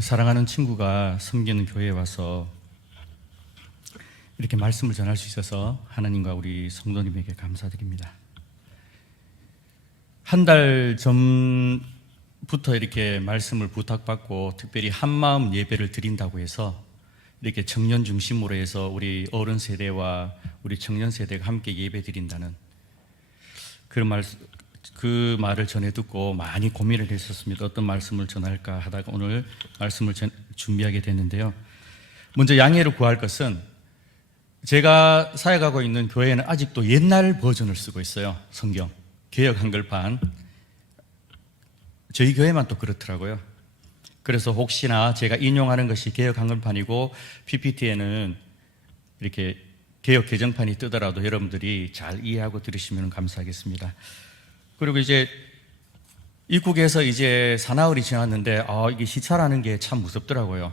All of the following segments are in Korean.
사랑하는 친구가 섬기는 교회에 와서 이렇게 말씀을 전할 수 있어서 하나님과 우리 성도님에게 감사드립니다. 한 달 전부터 이렇게 말씀을 부탁받고 특별히 한마음 예배를 드린다고 해서 이렇게 청년 중심으로 해서 우리 어른 세대와 우리 청년 세대가 함께 예배 드린다는 그 말을 전해 듣고 많이 고민을 했었습니다. 어떤 말씀을 전할까 하다가 오늘 말씀을 준비하게 됐는데요. 먼저 양해를 구할 것은 제가 사역하고 있는 교회는 아직도 옛날 버전을 쓰고 있어요. 성경 개역 한글판. 저희 교회만 또 그렇더라고요. 그래서 혹시나 제가 인용하는 것이 개역 한글판이고 PPT에는 이렇게 개역 개정판이 뜨더라도 여러분들이 잘 이해하고 들으시면 감사하겠습니다. 그리고 이제 입국에서 이제 사나흘이 지났는데 이게 시차라는 게 참 무섭더라고요.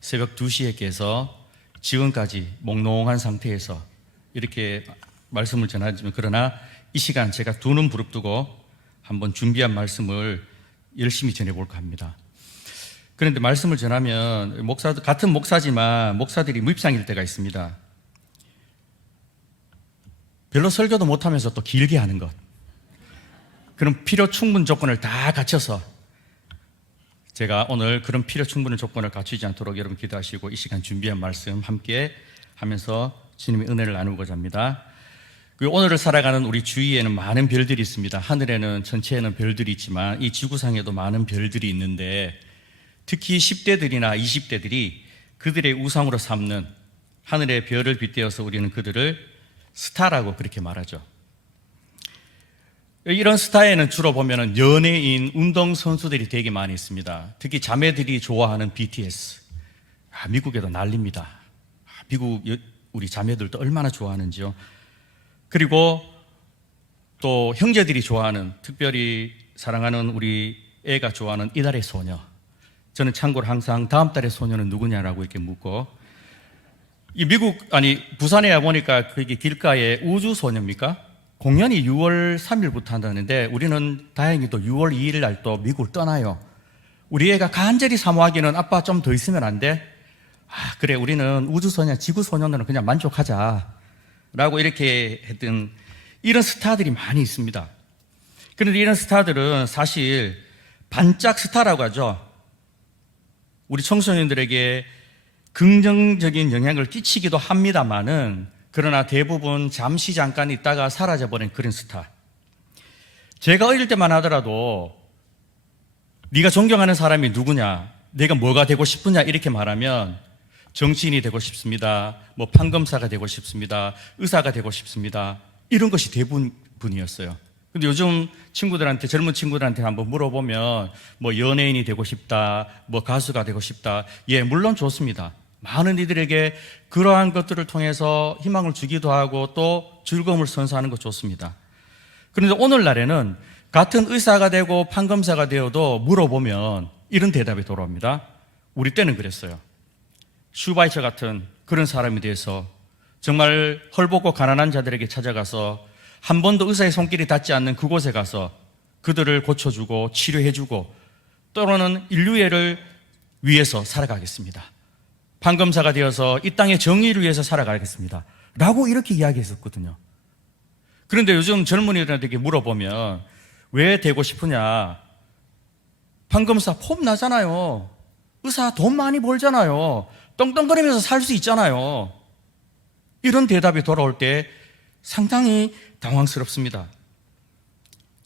새벽 2시에 깨서 지금까지 몽롱한 상태에서 이렇게 말씀을 전하지만, 그러나 이 시간 제가 두 눈 부릅뜨고 한번 준비한 말씀을 열심히 전해볼까 합니다. 그런데 말씀을 전하면 같은 목사지만 목사들이 무입상일 때가 있습니다. 별로 설교도 못하면서 또 길게 하는 것. 그런 필요 충분 조건을 다 갖춰서 제가 오늘 그런 필요 충분한 조건을 갖추지 않도록 여러분 기도하시고 이 시간 준비한 말씀 함께 하면서 주님의 은혜를 나누고자 합니다. 오늘을 살아가는 우리 주위에는 많은 별들이 있습니다. 하늘에는 전체에는 별들이 있지만 이 지구상에도 많은 별들이 있는데 특히 10대들이나 20대들이 그들의 우상으로 삼는 하늘의 별을 빗대어서 우리는 그들을 스타라고 그렇게 말하죠. 이런 스타에는 주로 보면은 연예인, 운동선수들이 되게 많이 있습니다. 특히 자매들이 좋아하는 BTS. 미국에도 난립니다. 미국 우리 자매들도 얼마나 좋아하는지요. 그리고 또 형제들이 좋아하는, 특별히 사랑하는 우리 애가 좋아하는 이달의 소녀. 저는 참고로 항상 다음 달의 소녀는 누구냐라고 이렇게 묻고, 이 부산에 와보니까 그게 길가에 우주소녀입니까? 공연이 6월 3일부터 한다는데 우리는 다행히도 6월 2일 날 또 미국을 떠나요. 우리 애가 간절히 사모하기는 아빠 좀 더 있으면 안 돼? 그래, 우리는 우주소녀, 지구소녀는 그냥 만족하자 라고 이렇게 했던 이런 스타들이 많이 있습니다. 그런데 이런 스타들은 사실 반짝 스타라고 하죠. 우리 청소년들에게 긍정적인 영향을 끼치기도 합니다만은 그러나 대부분 잠깐 있다가 사라져버린 그런 스타. 제가 어릴 때만 하더라도 네가 존경하는 사람이 누구냐, 내가 뭐가 되고 싶으냐 이렇게 말하면 정치인이 되고 싶습니다, 판검사가 되고 싶습니다, 의사가 되고 싶습니다, 이런 것이 대부분이었어요. 근데 요즘 젊은 친구들한테 한번 물어보면 연예인이 되고 싶다, 가수가 되고 싶다. 예, 물론 좋습니다. 많은 이들에게 그러한 것들을 통해서 희망을 주기도 하고 또 즐거움을 선사하는 것 좋습니다. 그런데 오늘날에는 같은 의사가 되고 판검사가 되어도 물어보면 이런 대답이 돌아옵니다. 우리 때는 그랬어요. 슈바이처 같은 그런 사람이 돼서 정말 헐벗고 가난한 자들에게 찾아가서 한 번도 의사의 손길이 닿지 않는 그곳에 가서 그들을 고쳐주고 치료해주고 또는 인류애를 위해서 살아가겠습니다. 판검사가 되어서 이 땅의 정의를 위해서 살아가겠습니다 라고 이렇게 이야기했었거든요. 그런데 요즘 젊은이들한테 물어보면 왜 되고 싶으냐, 판검사 폼 나잖아요, 의사 돈 많이 벌잖아요, 떵떵거리면서 살 수 있잖아요, 이런 대답이 돌아올 때 상당히 당황스럽습니다.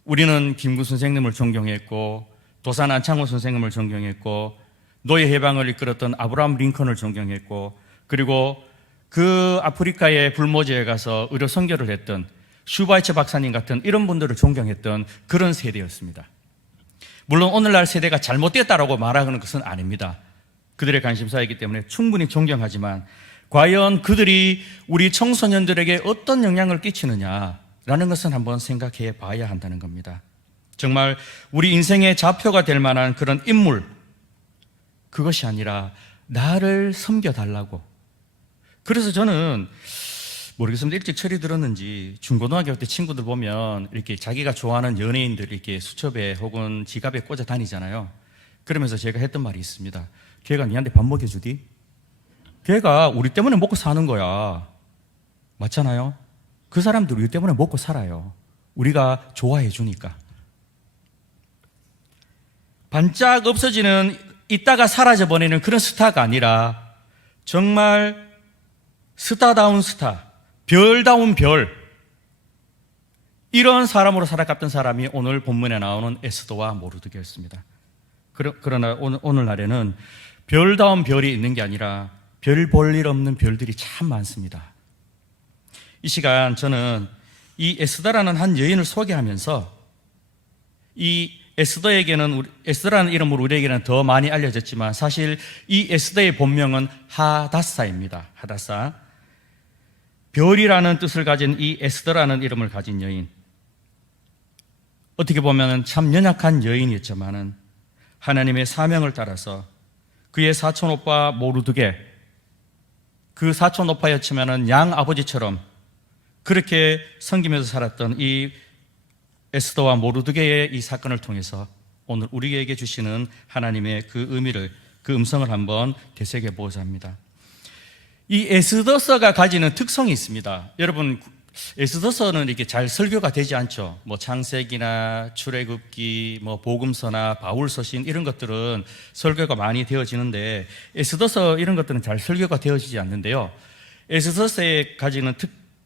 우리는 김구 선생님을 존경했고 도산 안창호 선생님을 존경했고 노예 해방을 이끌었던 아브라함 링컨을 존경했고 그리고 그 아프리카의 불모지에 가서 의료 선교를 했던 슈바이처 박사님 같은 이런 분들을 존경했던 그런 세대였습니다. 물론 오늘날 세대가 잘못됐다라고 말하는 것은 아닙니다. 그들의 관심사이기 때문에 충분히 존경하지만 과연 그들이 우리 청소년들에게 어떤 영향을 끼치느냐라는 것은 한번 생각해 봐야 한다는 겁니다. 정말 우리 인생의 좌표가 될 만한 그런 인물, 그것이 아니라 나를 섬겨달라고. 그래서 저는 모르겠습니다. 일찍 철이 들었는지 중고등학교 때 친구들 보면 이렇게 자기가 좋아하는 연예인들 이렇게 수첩에 혹은 지갑에 꽂아 다니잖아요. 그러면서 제가 했던 말이 있습니다. 걔가 니한테 밥 먹여주디? 걔가 우리 때문에 먹고 사는 거야. 맞잖아요? 그 사람들 우리 때문에 먹고 살아요. 우리가 좋아해 주니까. 반짝 없어지는, 있다가 사라져버리는 그런 스타가 아니라 정말 스타다운 스타, 별다운 별, 이런 사람으로 살아갔던 사람이 오늘 본문에 나오는 에스더와 모르드게였습니다. 그러나 오늘날에는 별다운 별이 있는 게 아니라 별 볼 일 없는 별들이 참 많습니다. 이 시간 저는 이 에스더라는 한 여인을 소개하면서 이 에스더에게는, 에스더라는 이름으로 우리에게는 더 많이 알려졌지만 사실 이 에스더의 본명은 하다사입니다. 하다사. 별이라는 뜻을 가진 이 에스더라는 이름을 가진 여인. 어떻게 보면 참 연약한 여인이었지만은 하나님의 사명을 따라서 그의 사촌 오빠 모르드게, 그 사촌 오빠였지만은 양 아버지처럼 그렇게 섬기면서 살았던 이 에스더와 모르드게의 이 사건을 통해서 오늘 우리에게 주시는 하나님의 그 의미를, 그 음성을 한번 되새겨 보고자 합니다. 이 에스더서가 가지는 특성이 있습니다. 여러분, 에스더서는 이렇게 잘 설교가 되지 않죠. 뭐 창세기나 출애굽기, 뭐 복음서나 바울서신 이런 것들은 설교가 많이 되어지는데 에스더서 이런 것들은 잘 설교가 되어지지 않는데요. 에스더서에 가지는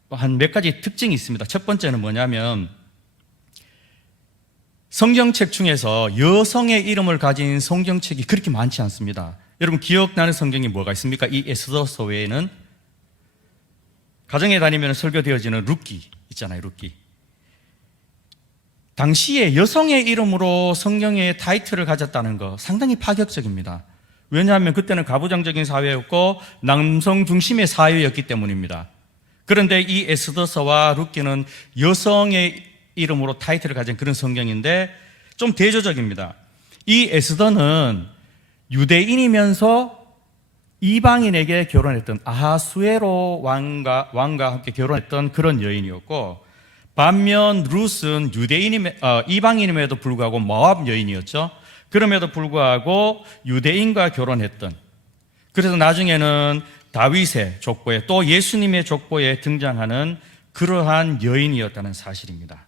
한 몇 가지 특징이 있습니다. 첫 번째는 뭐냐면 성경책 중에서 여성의 이름을 가진 성경책이 그렇게 많지 않습니다. 여러분 기억나는 성경이 뭐가 있습니까? 이 에스더서 외에는 가정에 다니면 설교되어지는 룻기 있잖아요. 룻기. 당시에 여성의 이름으로 성경의 타이틀을 가졌다는 거 상당히 파격적입니다. 왜냐하면 그때는 가부장적인 사회였고 남성 중심의 사회였기 때문입니다. 그런데 이 에스더서와 룻기는 여성의 이름으로 타이틀을 가진 그런 성경인데 좀 대조적입니다. 이 에스더는 유대인이면서 이방인에게 결혼했던 아하수에로 왕과 함께 결혼했던 그런 여인이었고, 반면 룻은 이방인임에도 불구하고 모압 여인이었죠. 그럼에도 불구하고 유대인과 결혼했던, 그래서 나중에는 다윗의 족보에 또 예수님의 족보에 등장하는 그러한 여인이었다는 사실입니다.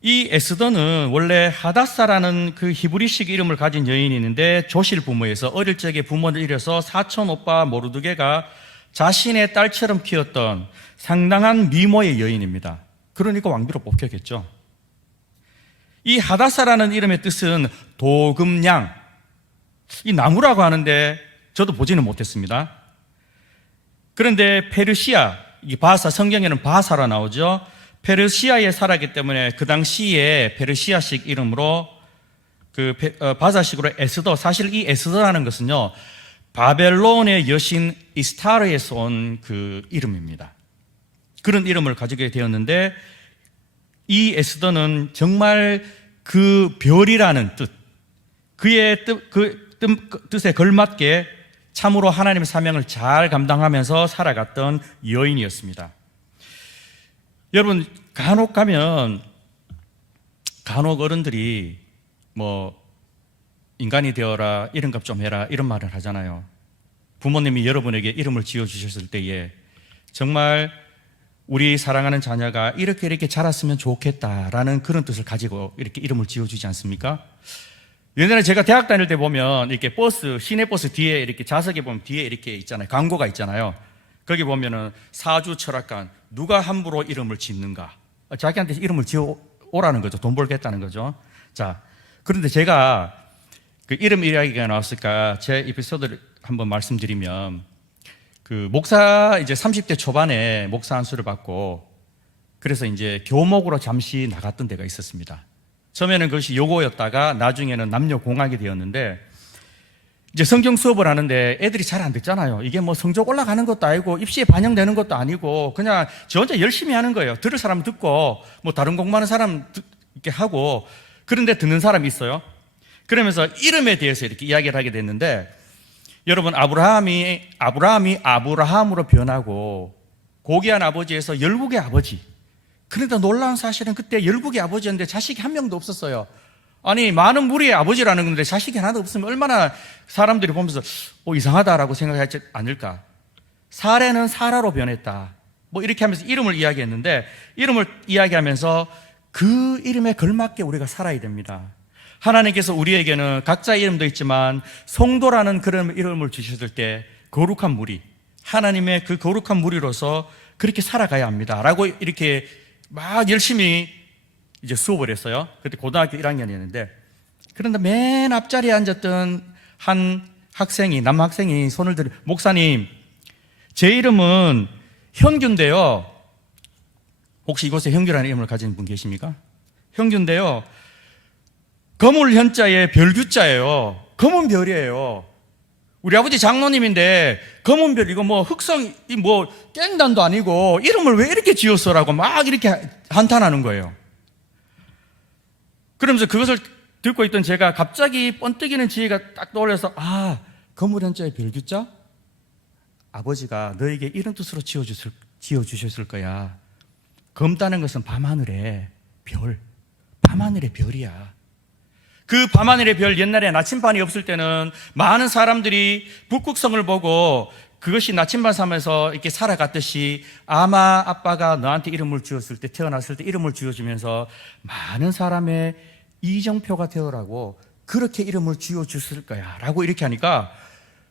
이 에스더는 원래 하다사라는 그 히브리식 이름을 가진 여인이 있는데 조실 부모에서 어릴 적에 부모를 잃어서 사촌 오빠 모르드게가 자신의 딸처럼 키웠던 상당한 미모의 여인입니다. 그러니까 왕비로 뽑혔겠죠. 이 하다사라는 이름의 뜻은 도금양, 이 나무라고 하는데 저도 보지는 못했습니다. 그런데 페르시아, 이 바사, 성경에는 바사라 나오죠. 페르시아에 살았기 때문에 그 당시에 페르시아식 이름으로 바사식으로 에스더, 사실 이 에스더라는 것은요 바벨론의 여신 이스타르에서 온 그 이름입니다. 그런 이름을 가지게 되었는데 이 에스더는 정말 그 별이라는 뜻, 그의 뜻에 걸맞게 참으로 하나님의 사명을 잘 감당하면서 살아갔던 여인이었습니다. 여러분, 간혹 가면 간혹 어른들이 뭐 인간이 되어라, 이름값 좀 해라 이런 말을 하잖아요. 부모님이 여러분에게 이름을 지어주셨을 때에 정말 우리 사랑하는 자녀가 이렇게 자랐으면 좋겠다라는 그런 뜻을 가지고 이렇게 이름을 지어주지 않습니까? 옛날에 제가 대학 다닐 때 보면 이렇게 시내버스 뒤에 이렇게 좌석에 보면 뒤에 이렇게 있잖아요. 광고가 있잖아요. 거기 보면은 사주 철학관, 누가 함부로 이름을 짓는가? 자기한테 이름을 지어 오라는 거죠. 돈 벌겠다는 거죠. 자, 그런데 제가 그 이름 이야기가 나왔을까 제 에피소드를 한번 말씀드리면, 그 목사 이제 30대 초반에 목사 안수를 받고 그래서 이제 교목으로 잠시 나갔던 데가 있었습니다. 처음에는 그것이 요거였다가 나중에는 남녀공학이 되었는데, 이제 성경 수업을 하는데 애들이 잘 안 듣잖아요. 이게 뭐 성적 올라가는 것도 아니고 입시에 반영되는 것도 아니고 그냥 저 혼자 열심히 하는 거예요. 들을 사람 듣고 뭐 다른 공부하는 사람 이렇게 하고, 그런데 듣는 사람이 있어요. 그러면서 이름에 대해서 이렇게 이야기를 하게 됐는데, 여러분 아브라함이 아브라함으로 변하고 고귀한 아버지에서 열국의 아버지. 그런데 놀라운 사실은 그때 열국의 아버지였는데 자식이 한 명도 없었어요. 아니, 많은 무리의 아버지라는 건데 자식이 하나도 없으면 얼마나 사람들이 보면서 이상하다라고 생각하지 않을까? 사레는 사라로 변했다. 뭐 이렇게 하면서 이름을 이야기했는데, 이름을 이야기하면서 그 이름에 걸맞게 우리가 살아야 됩니다. 하나님께서 우리에게는 각자의 이름도 있지만 성도라는 그런 이름을 주셨을 때 거룩한 무리, 하나님의 그 거룩한 무리로서 그렇게 살아가야 합니다 라고 이렇게 막 열심히 이제 수업을 했어요. 그때 고등학교 1학년이었는데, 그런데 맨 앞자리에 앉았던 한 학생이, 남학생이 손을 들어, 목사님, 제 이름은 현규인데요. 혹시 이곳에 현규라는 이름을 가진 분 계십니까? 현규인데요. 거물 현자에 별규자예요. 검은 별이에요. 우리 아버지 장로님인데 검은 별, 이거 뭐 흑성, 뭐 깽단도 아니고 이름을 왜 이렇게 지었어라고 막 이렇게 한탄하는 거예요. 그러면서 그것을 듣고 있던 제가 갑자기 번뜩이는 지혜가 딱 떠올려서, 거물 현자에 별규자? 아버지가 너에게 이런 뜻으로 지어주셨을 거야. 검다는 것은 밤하늘의 별, 밤하늘의 별이야. 그 밤하늘의 별, 옛날에 나침반이 없을 때는 많은 사람들이 북극성을 보고 그것이 나침반 삼아서 이렇게 살아갔듯이, 아마 아빠가 너한테 이름을 지었을 때, 태어났을 때 이름을 지어주면서 많은 사람의 이정표가 되어라고 그렇게 이름을 지어줬을 거야 라고 이렇게 하니까,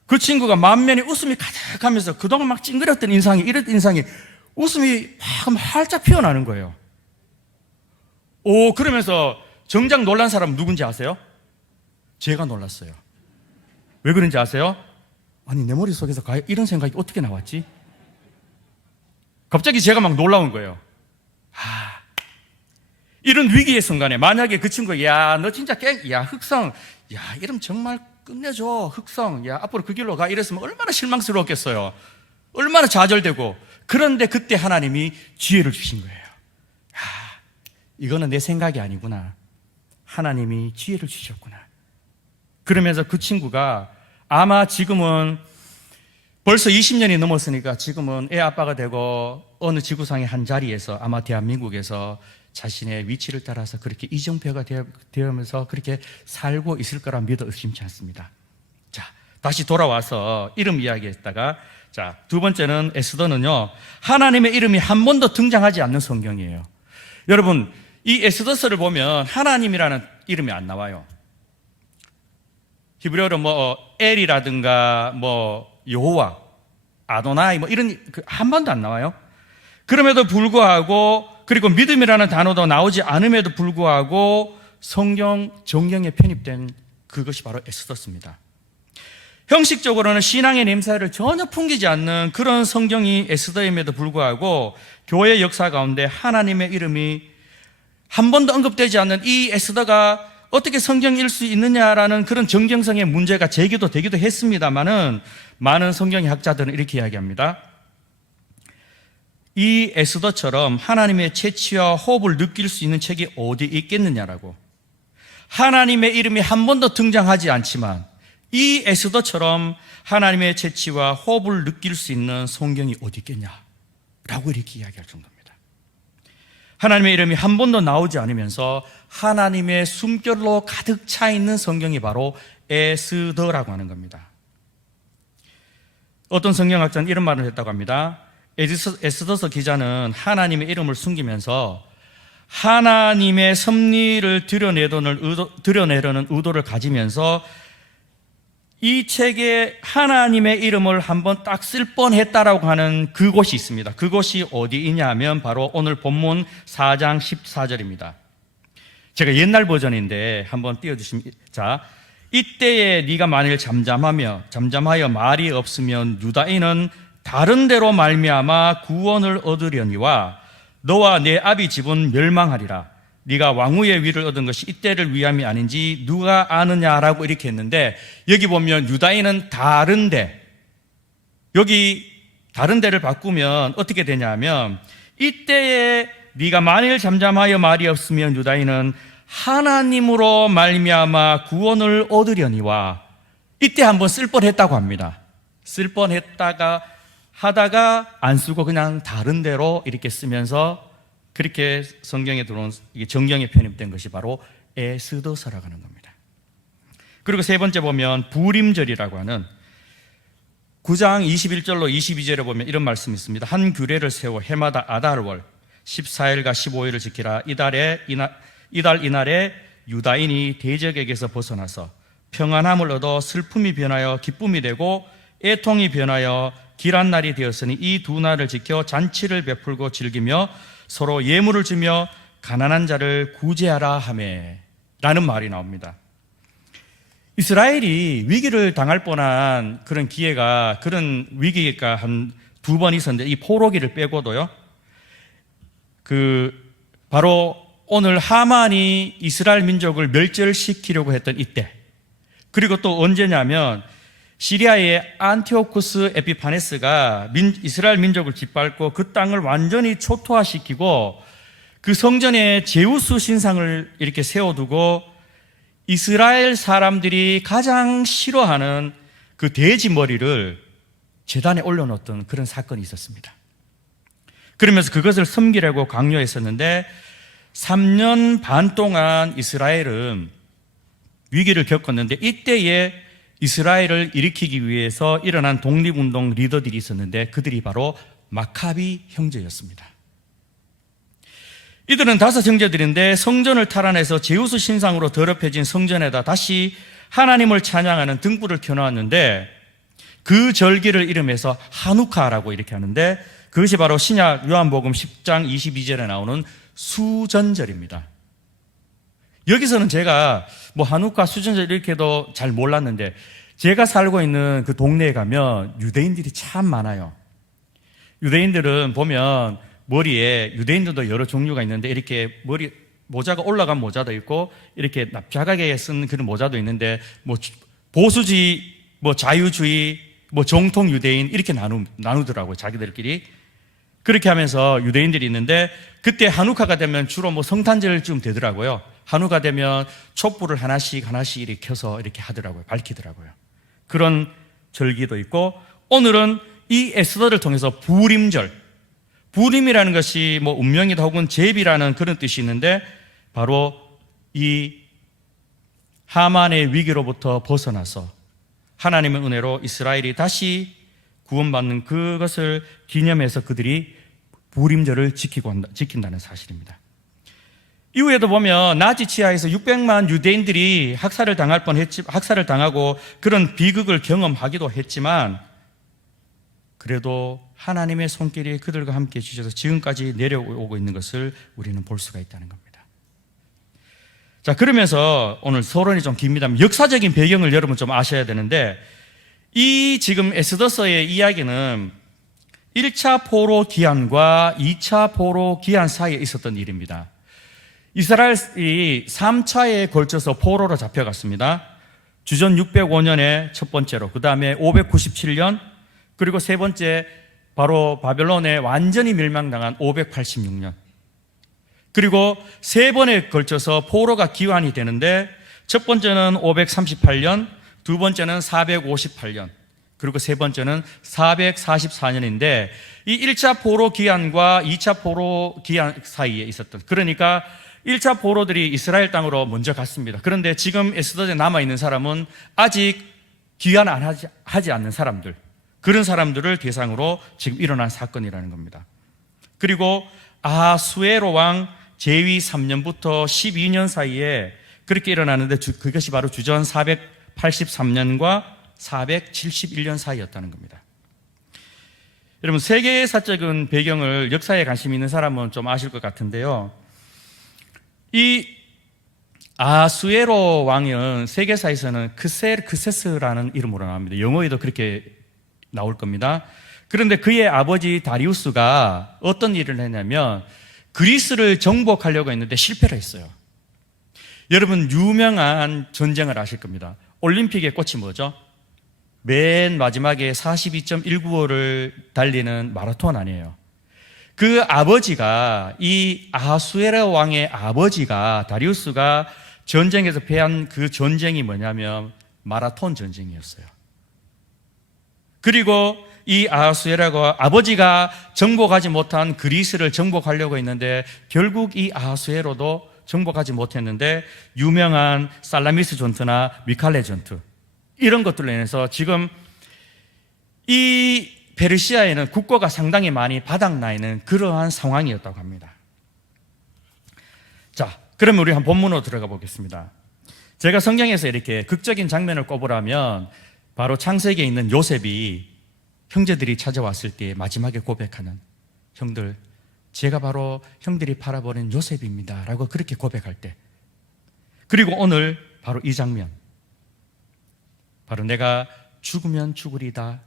그 친구가 만면에 웃음이 가득하면서 그동안 막 찡그렸던 인상이, 이랬던 인상이 웃음이 막 활짝 피어나는 거예요. 그러면서 정작 놀란 사람은 누군지 아세요? 제가 놀랐어요. 왜 그런지 아세요? 아니, 내 머릿속에서 이런 생각이 어떻게 나왔지? 갑자기 제가 막 놀라운 거예요. 이런 위기의 순간에 만약에 그 친구가, 야, 너 진짜 흑성, 야, 이름 정말 끝내줘, 흑성, 야, 앞으로 그 길로 가, 이랬으면 얼마나 실망스러웠겠어요. 얼마나 좌절되고. 그런데 그때 하나님이 지혜를 주신 거예요. 이거는 내 생각이 아니구나. 하나님이 지혜를 주셨구나. 그러면서 그 친구가 아마 지금은 벌써 20년이 넘었으니까 지금은 애 아빠가 되고 어느 지구상의 한 자리에서, 아마 대한민국에서 자신의 위치를 따라서 그렇게 이정표가 되면서 그렇게 살고 있을 거라 믿어 의심치 않습니다. 자, 다시 돌아와서 이름 이야기했다가, 자, 두 번째는 에스더는요, 하나님의 이름이 한 번도 등장하지 않는 성경이에요. 여러분, 이 에스더서를 보면 하나님이라는 이름이 안 나와요. 히브리어로 뭐 엘이라든가 뭐 여호와, 아도나이 뭐 이런 한 번도 안 나와요. 그럼에도 불구하고, 그리고 믿음이라는 단어도 나오지 않음에도 불구하고 정경에 편입된 그것이 바로 에스더서입니다. 형식적으로는 신앙의 냄새를 전혀 풍기지 않는 그런 성경이 에스더임에도 불구하고 교회 역사 가운데 하나님의 이름이 한 번도 언급되지 않는 이 에스더가 어떻게 성경일 수 있느냐라는 그런 정경성의 문제가 제기도 되기도 했습니다만은, 많은 성경의 학자들은 이렇게 이야기합니다. 이 에스더처럼 하나님의 채취와 호흡을 느낄 수 있는 책이 어디 있겠느냐라고. 하나님의 이름이 한 번도 등장하지 않지만 이 에스더처럼 하나님의 채취와 호흡을 느낄 수 있는 성경이 어디 있겠냐라고 이렇게 이야기할 정도입니다. 하나님의 이름이 한 번도 나오지 않으면서 하나님의 숨결로 가득 차 있는 성경이 바로 에스더라고 하는 겁니다. 어떤 성경학자는 이런 말을 했다고 합니다. 에스더서 기자는 하나님의 이름을 숨기면서 하나님의 섭리를 드러내려는 의도를 가지면서 이 책에 하나님의 이름을 한번 딱 쓸 뻔했다라고 하는 그곳이 있습니다. 그곳이 어디이냐면 바로 오늘 본문 4장 14절입니다. 제가 옛날 버전인데 한번 띄워주시면, 자, 이때에 네가 만일 잠잠하여 말이 없으면 유다인은 다른 데로 말미암아 구원을 얻으려니와 너와 내 아비 집은 멸망하리라. 네가 왕후의 위를 얻은 것이 이때를 위함이 아닌지 누가 아느냐라고 이렇게 했는데, 여기 보면 유다인은 다른데, 여기 다른 데를 바꾸면 어떻게 되냐면, 이때에 네가 만일 잠잠하여 말이 없으면 유다인은 하나님으로 말미암아 구원을 얻으려니와, 이때 한번 쓸 뻔했다고 합니다. 쓸 뻔했다가 하다가 안 쓰고 그냥 다른 데로 이렇게 쓰면서 그렇게 성경에 들어온, 이게 정경에 편입된 것이 바로 에스더서라고 하는 겁니다. 그리고 세 번째 보면 부림절이라고 하는 9장 21절로 22절에 보면 이런 말씀이 있습니다. 한 규례를 세워 해마다 아달월 14일과 15일을 지키라. 이달 이날에 유다인이 대적에게서 벗어나서 평안함을 얻어 슬픔이 변하여 기쁨이 되고 애통이 변하여 길한 날이 되었으니 이 두 날을 지켜 잔치를 베풀고 즐기며 서로 예물을 주며 가난한 자를 구제하라 하매 라는 말이 나옵니다. 이스라엘이 위기를 당할 뻔한 그런 위기가 한 두 번 있었는데 이 포로기를 빼고도요, 바로 오늘 하만이 이스라엘 민족을 멸절시키려고 했던 이때, 그리고 또 언제냐면 시리아의 안티오쿠스 에피파네스가 이스라엘 민족을 짓밟고 그 땅을 완전히 초토화시키고 그 성전에 제우스 신상을 이렇게 세워두고 이스라엘 사람들이 가장 싫어하는 그 돼지 머리를 제단에 올려놓았던 그런 사건이 있었습니다. 그러면서 그것을 섬기려고 강요했었는데 3년 반 동안 이스라엘은 위기를 겪었는데 이때에 이스라엘을 일으키기 위해서 일어난 독립운동 리더들이 있었는데 그들이 바로 마카비 형제였습니다. 이들은 5 형제들인데 성전을 탈환해서 제우스 신상으로 더럽혀진 성전에다 다시 하나님을 찬양하는 등불을 켜놓았는데 그 절기를 이름해서 하누카라고 이렇게 하는데 그것이 바로 신약 요한복음 10장 22절에 나오는 수전절입니다. 여기서는 제가 하누카 수전절 이렇게도 잘 몰랐는데 제가 살고 있는 그 동네에 가면 유대인들이 참 많아요. 유대인들은 보면 머리에, 유대인들도 여러 종류가 있는데 이렇게 모자가 올라간 모자도 있고 이렇게 납작하게 쓴 그런 모자도 있는데 보수주의, 자유주의, 정통 유대인 이렇게 나누더라고요. 자기들끼리. 그렇게 하면서 유대인들이 있는데 그때 한우카가 되면 주로 성탄절쯤 되더라고요. 한우가 되면 촛불을 하나씩 이렇게 켜서 이렇게 하더라고요. 밝히더라고요. 그런 절기도 있고 오늘은 이 에스더를 통해서 부림절, 부림이라는 것이 운명이다 혹은 제비라는 그런 뜻이 있는데 바로 이 하만의 위기로부터 벗어나서 하나님의 은혜로 이스라엘이 다시 구원받는 그것을 기념해서 그들이 부림절을 지킨다는 사실입니다. 이후에도 보면 나치 치하에서 600만 유대인들이 학살을 당하고 그런 비극을 경험하기도 했지만 그래도 하나님의 손길이 그들과 함께 주셔서 지금까지 내려오고 있는 것을 우리는 볼 수가 있다는 겁니다. 자, 그러면서 오늘 서론이 좀 깁니다. 역사적인 배경을 여러분 좀 아셔야 되는데 이 지금 에스더서의 이야기는 1차 포로 기한과 2차 포로 기한 사이에 있었던 일입니다. 이스라엘이 3차에 걸쳐서 포로로 잡혀갔습니다. 주전 605년에 첫 번째로, 그 다음에 597년, 그리고 세 번째 바로 바벨론에 완전히 멸망당한 586년. 그리고 세 번에 걸쳐서 포로가 기환이 되는데 첫 번째는 538년, 두 번째는 458년, 그리고 세 번째는 444년인데 이 1차 포로 기한과 2차 포로 기한 사이에 있었던, 그러니까 1차 포로들이 이스라엘 땅으로 먼저 갔습니다. 그런데 지금 에스더에 남아있는 사람은 아직 기한 안 하지 않는 사람들, 그런 사람들을 대상으로 지금 일어난 사건이라는 겁니다. 그리고 아하수에로 왕 제위 3년부터 12년 사이에 그렇게 일어나는데 그것이 바로 주전 483년과 471년 사이였다는 겁니다. 여러분, 세계사적인 배경을, 역사에 관심 있는 사람은 좀 아실 것 같은데요, 이 아하수에로 왕은 세계사에서는 크세스라는 이름으로 나옵니다. 영어에도 그렇게 나올 겁니다. 그런데 그의 아버지 다리우스가 어떤 일을 했냐면 그리스를 정복하려고 했는데 실패를 했어요. 여러분, 유명한 전쟁을 아실 겁니다. 올림픽의 꽃이 뭐죠? 맨 마지막에 42.195를 달리는 마라톤 아니에요. 그 아버지가, 이 아하수에로 왕의 아버지가, 다리우스가 전쟁에서 패한 그 전쟁이 뭐냐면 마라톤 전쟁이었어요. 그리고 이 아하수에라고 아버지가 정복하지 못한 그리스를 정복하려고 했는데 결국 이 아하수에로도 정복하지 못했는데 유명한 살라미스 전투나 미칼레 전투 이런 것들로 인해서 지금 이 페르시아에는 국고가 상당히 많이 바닥나 있는 그러한 상황이었다고 합니다. 자, 그러면 우리 한 본문으로 들어가 보겠습니다. 제가 성경에서 이렇게 극적인 장면을 꼽으라면 바로 창세기에 있는 요셉이 형제들이 찾아왔을 때 마지막에 고백하는, 형들, 제가 바로 형들이 팔아버린 요셉입니다 라고 그렇게 고백할 때, 그리고 오늘 바로 이 장면, 바로 내가 죽으면 죽으리다,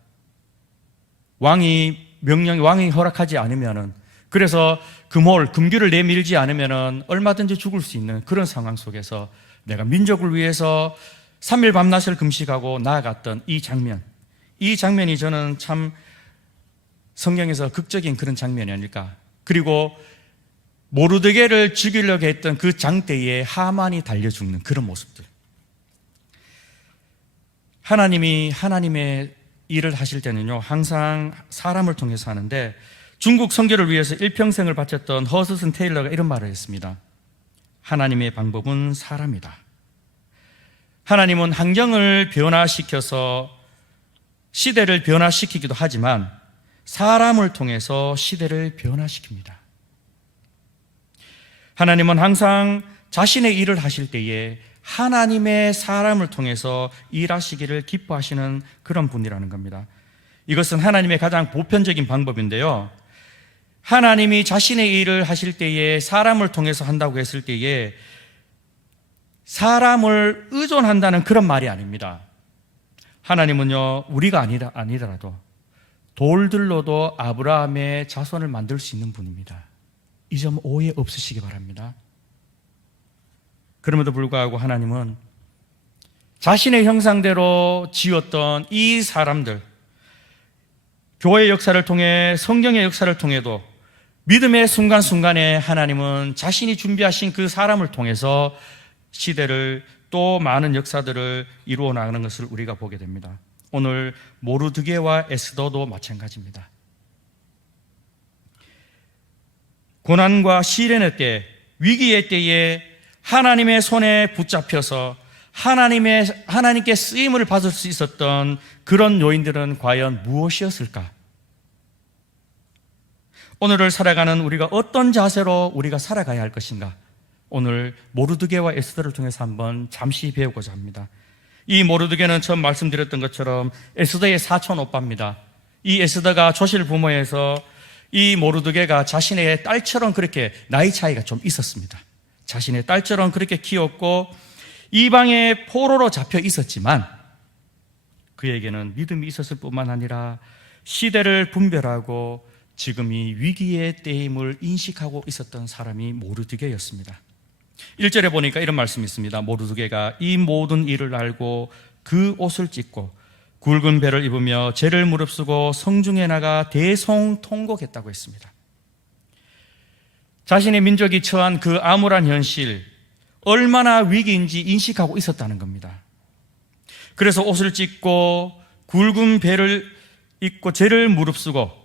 왕이 허락하지 않으면은, 그래서 금규를 내밀지 않으면은 얼마든지 죽을 수 있는 그런 상황 속에서 내가 민족을 위해서 3일 밤낮을 금식하고 나아갔던 이 장면이 저는 참 성경에서 극적인 그런 장면이 아닐까. 그리고 모르드게를 죽이려고 했던 그 장대에 하만이 달려 죽는 그런 모습들. 하나님이 하나님의 일을 하실 때는요, 항상 사람을 통해서 하는데, 중국 선교를 위해서 일평생을 바쳤던 허스슨 테일러가 이런 말을 했습니다. 하나님의 방법은 사람이다. 하나님은 환경을 변화시켜서 시대를 변화시키기도 하지만 사람을 통해서 시대를 변화시킵니다. 하나님은 항상 자신의 일을 하실 때에 하나님의 사람을 통해서 일하시기를 기뻐하시는 그런 분이라는 겁니다. 이것은 하나님의 가장 보편적인 방법인데요, 하나님이 자신의 일을 하실 때에 사람을 통해서 한다고 했을 때에 사람을 의존한다는 그런 말이 아닙니다. 하나님은요, 우리가 아니더라도 돌들로도 아브라함의 자손을 만들 수 있는 분입니다. 이 점 오해 없으시기 바랍니다. 그럼에도 불구하고 하나님은 자신의 형상대로 지었던 이 사람들, 교회의 역사를 통해, 성경의 역사를 통해도 믿음의 순간순간에 하나님은 자신이 준비하신 그 사람을 통해서 시대를, 또 많은 역사들을 이루어 나가는 것을 우리가 보게 됩니다. 오늘 모르드게와 에스더도 마찬가지입니다. 고난과 시련의 때, 위기의 때에 하나님의 손에 붙잡혀서 하나님께 쓰임을 받을 수 있었던 그런 요인들은 과연 무엇이었을까? 오늘을 살아가는 우리가 어떤 자세로 우리가 살아가야 할 것인가? 오늘 모르드게와 에스더를 통해서 한번 잠시 배우고자 합니다. 이 모르드게는 처음 말씀드렸던 것처럼 에스더의 사촌 오빠입니다. 이 에스더가 조실 부모에서 이 모르드게가 자신의 딸처럼 그렇게 나이 차이가 좀 있었습니다. 자신의 딸처럼 그렇게 키웠고 이방의 포로로 잡혀 있었지만 그에게는 믿음이 있었을 뿐만 아니라 시대를 분별하고 지금 이 위기의 때임을 인식하고 있었던 사람이 모르드게였습니다. 1절에 보니까 이런 말씀이 있습니다. 모르드게가 이 모든 일을 알고 그 옷을 찢고 굵은 배를 입으며 죄를 무릅쓰고 성중에 나가 대성통곡했다고 했습니다. 자신의 민족이 처한 그 암울한 현실, 얼마나 위기인지 인식하고 있었다는 겁니다. 그래서 옷을 찢고 굵은 배를 입고 죄를 무릅쓰고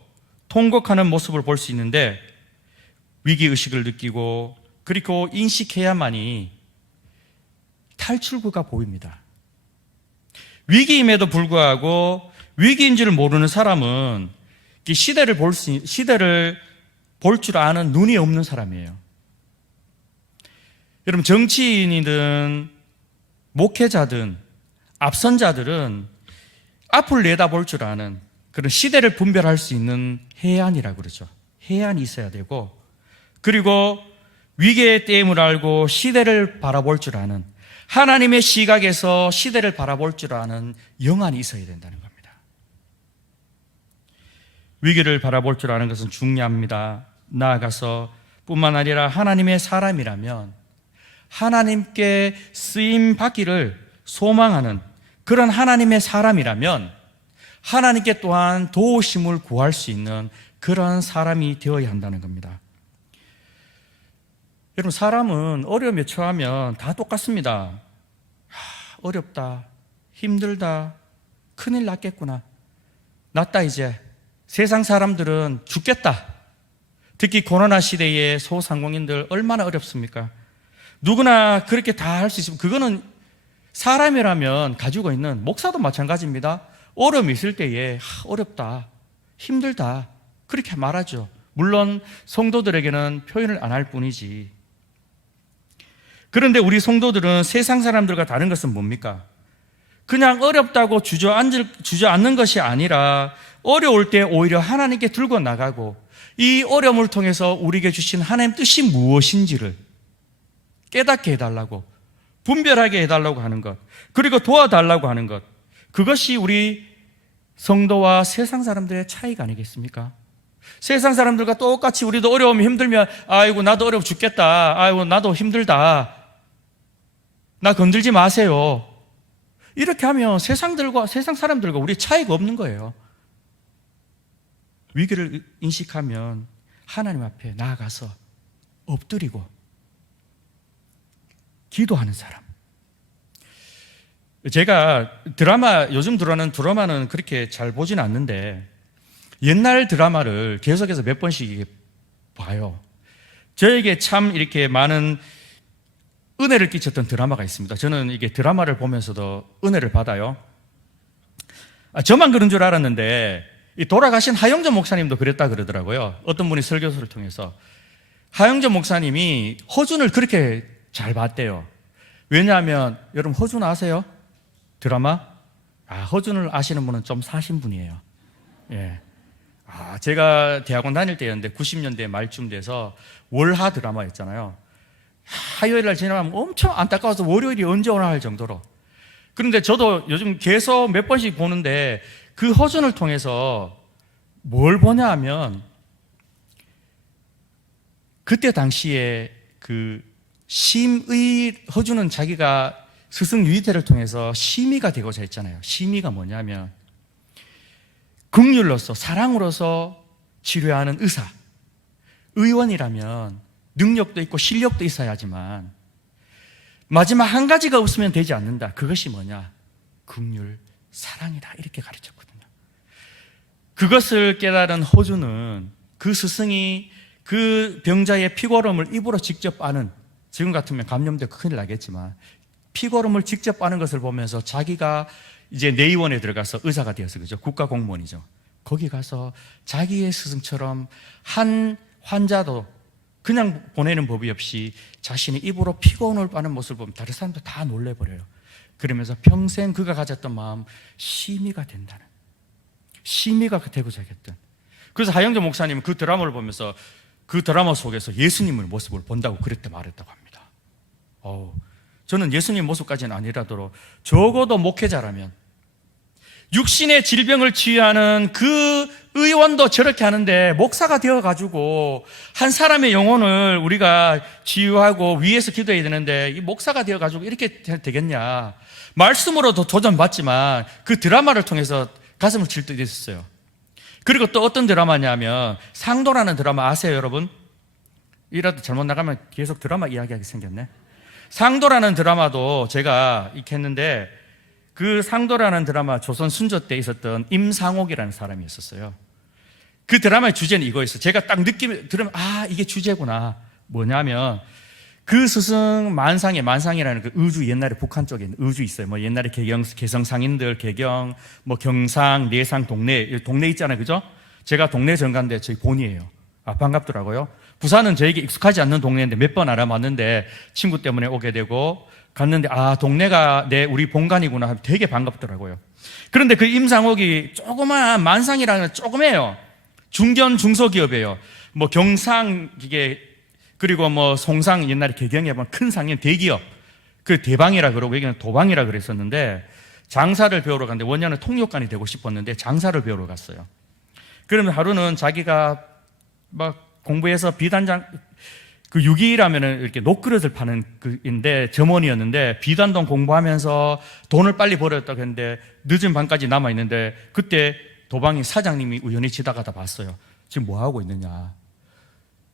통곡하는 모습을 볼 수 있는데, 위기의식을 느끼고 그리고 인식해야만이 탈출구가 보입니다. 위기임에도 불구하고 위기인 줄 모르는 사람은 시대를 볼 줄 아는 눈이 없는 사람이에요. 여러분, 정치인이든 목회자든 앞선자들은 앞을 내다볼 줄 아는 그런 시대를 분별할 수 있는 해안이라고 그러죠. 해안이 있어야 되고, 그리고 위기의 때임을 알고 시대를 바라볼 줄 아는, 하나님의 시각에서 시대를 바라볼 줄 아는 영안이 있어야 된다는 겁니다. 위기를 바라볼 줄 아는 것은 중요합니다. 나아가서 뿐만 아니라 하나님의 사람이라면 하나님께 쓰임 받기를 소망하는 그런 하나님의 사람이라면 하나님께 또한 도우심을 구할 수 있는 그런 사람이 되어야 한다는 겁니다. 여러분, 사람은 어려움에 처하면 다 똑같습니다. 어렵다, 힘들다, 큰일 났겠구나, 낫다, 이제 세상 사람들은 죽겠다. 특히 코로나 시대에 소상공인들 얼마나 어렵습니까? 누구나 그렇게 다 할 수 있으면 그거는 사람이라면 가지고 있는, 목사도 마찬가지입니다. 어려움이 있을 때에 어렵다, 힘들다 그렇게 말하죠. 물론 성도들에게는 표현을 안 할 뿐이지. 그런데 우리 성도들은 세상 사람들과 다른 것은 뭡니까? 그냥 어렵다고 주저앉는 것이 아니라 어려울 때 오히려 하나님께 들고 나가고 이 어려움을 통해서 우리에게 주신 하나님 뜻이 무엇인지를 깨닫게 해달라고, 분별하게 해달라고 하는 것, 그리고 도와달라고 하는 것, 그것이 우리 성도와 세상 사람들의 차이가 아니겠습니까? 세상 사람들과 똑같이 우리도 어려움이 힘들면 아이고 나도 어려워 죽겠다, 아이고 나도 힘들다, 나 건들지 마세요, 이렇게 하면 세상 사람들과 우리 차이가 없는 거예요. 위기를 인식하면 하나님 앞에 나아가서 엎드리고 기도하는 사람. 제가 요즘 드라마는 그렇게 잘 보진 않는데 옛날 드라마를 계속해서 몇 번씩 봐요. 저에게 참 이렇게 많은 은혜를 끼쳤던 드라마가 있습니다. 저는 이게 드라마를 보면서도 은혜를 받아요. 저만 그런 줄 알았는데 이 돌아가신 하영전 목사님도 그랬다 그러더라고요. 어떤 분이 설교서를 통해서 하영전 목사님이 허준을 그렇게 잘 봤대요. 왜냐하면 여러분 허준 아세요? 드라마? 허준을 아시는 분은 좀 사신 분이에요. 예. 제가 대학원 다닐 때였는데 90년대 말쯤 돼서 월하 드라마였잖아요. 화요일 날 지나가면 엄청 안타까워서 월요일이 언제 오나 할 정도로. 그런데 저도 요즘 계속 몇 번씩 보는데 그 허준을 통해서 뭘 보냐 하면 그때 당시에 그 허준은 자기가 스승 유이태를 통해서 심의가 되고자 했잖아요. 심의가 뭐냐면 긍휼로서, 사랑으로서 치료하는 의사, 의원이라면 능력도 있고 실력도 있어야 하지만 마지막 한 가지가 없으면 되지 않는다. 그것이 뭐냐? 긍휼, 사랑이다. 이렇게 가르쳤거든요. 그것을 깨달은 허준은 그 스승이 그 병자의 피고름을 입으로 직접 빠는, 지금 같으면 감염돼 큰일 나겠지만 피고름을 직접 빠는 것을 보면서 자기가 이제 내의원에 들어가서 의사가 되어서, 그죠? 국가공무원이죠. 거기 가서 자기의 스승처럼 한 환자도 그냥 보내는 법이 없이 자신의 입으로 피고름을 빠는 모습을 보면 다른 사람도 다 놀래버려요. 그러면서 평생 그가 가졌던 마음, 심의가 된다는, 심의가 되고자 했던. 그래서 하영조 목사님은 그 드라마를 보면서 그 드라마 속에서 예수님의 모습을 본다고 그랬다 말했다고 합니다. 저는 예수님 모습까지는 아니라도 적어도 목회자라면 육신의 질병을 치유하는 그 의원도 저렇게 하는데 목사가 되어가지고 한 사람의 영혼을 우리가 치유하고 위에서 기도해야 되는데 이 목사가 되어가지고 이렇게 되겠냐. 말씀으로도 도전받지만 그 드라마를 통해서 가슴을 칠 때도 있었어요. 그리고 또 어떤 드라마냐면 상도라는 드라마 아세요, 여러분? 이라도 잘못 나가면 계속 드라마 이야기하게 생겼네. 상도라는 드라마도 제가 이렇게 했는데 그 상도라는 드라마 조선 순조 때 있었던 임상옥이라는 사람이 있었어요. 그 드라마의 주제는 이거였어요. 제가 딱 들으면 이게 주제구나. 뭐냐면 그 스승 만상이라는 그 의주, 옛날에 북한 쪽에 의주 있어요. 뭐 옛날에 개성 상인들, 개경, 뭐 경상, 내상, 동네 있잖아요. 그죠? 제가 동네 정가인데 저희 본이에요. 반갑더라고요. 부산은 저에게 익숙하지 않는 동네인데 몇 번 알아봤는데 친구 때문에 오게 되고 갔는데 동네가 우리 본관이구나 하면 되게 반갑더라고요. 그런데 그 임상옥이 조그만 만상이라는 조그매요. 중견 중소기업이에요. 뭐 경상 그리고 뭐 송상, 옛날에 개경에 보면 큰 상인 대기업, 그 대방이라 그러고 여기는 도방이라 그랬었는데 장사를 배우러 갔는데 원래는 통역관이 되고 싶었는데 장사를 배우러 갔어요. 그러면 하루는 자기가 막 공부해서 비단장, 그 6.2라면은 이렇게 녹그릇을 파는 그인데 점원이었는데 비단돈 공부하면서 돈을 빨리 벌었다고 했는데 늦은 밤까지 남아있는데 그때 도방이 사장님이 우연히 지나가다 봤어요. 지금 뭐 하고 있느냐.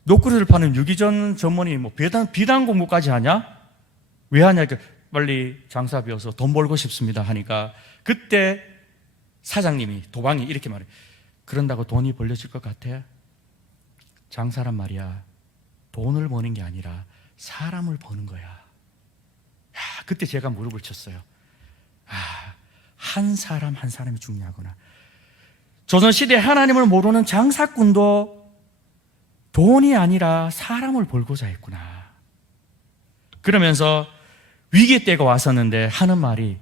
녹그릇을 파는 유기전 전문이 뭐 비단 공부까지 하냐? 왜 하냐? 빨리 장사 배워서 돈 벌고 싶습니다 하니까 그때 사장님이, 도방이 이렇게 말해. 그런다고 돈이 벌려질 것 같아? 장사란 말이야. 돈을 버는 게 아니라 사람을 버는 거야. 그때 제가 무릎을 쳤어요. 한 사람 한 사람이 중요하구나. 조선시대 하나님을 모르는 장사꾼도 돈이 아니라 사람을 벌고자 했구나. 그러면서 위기 때가 왔었는데 하는 말이,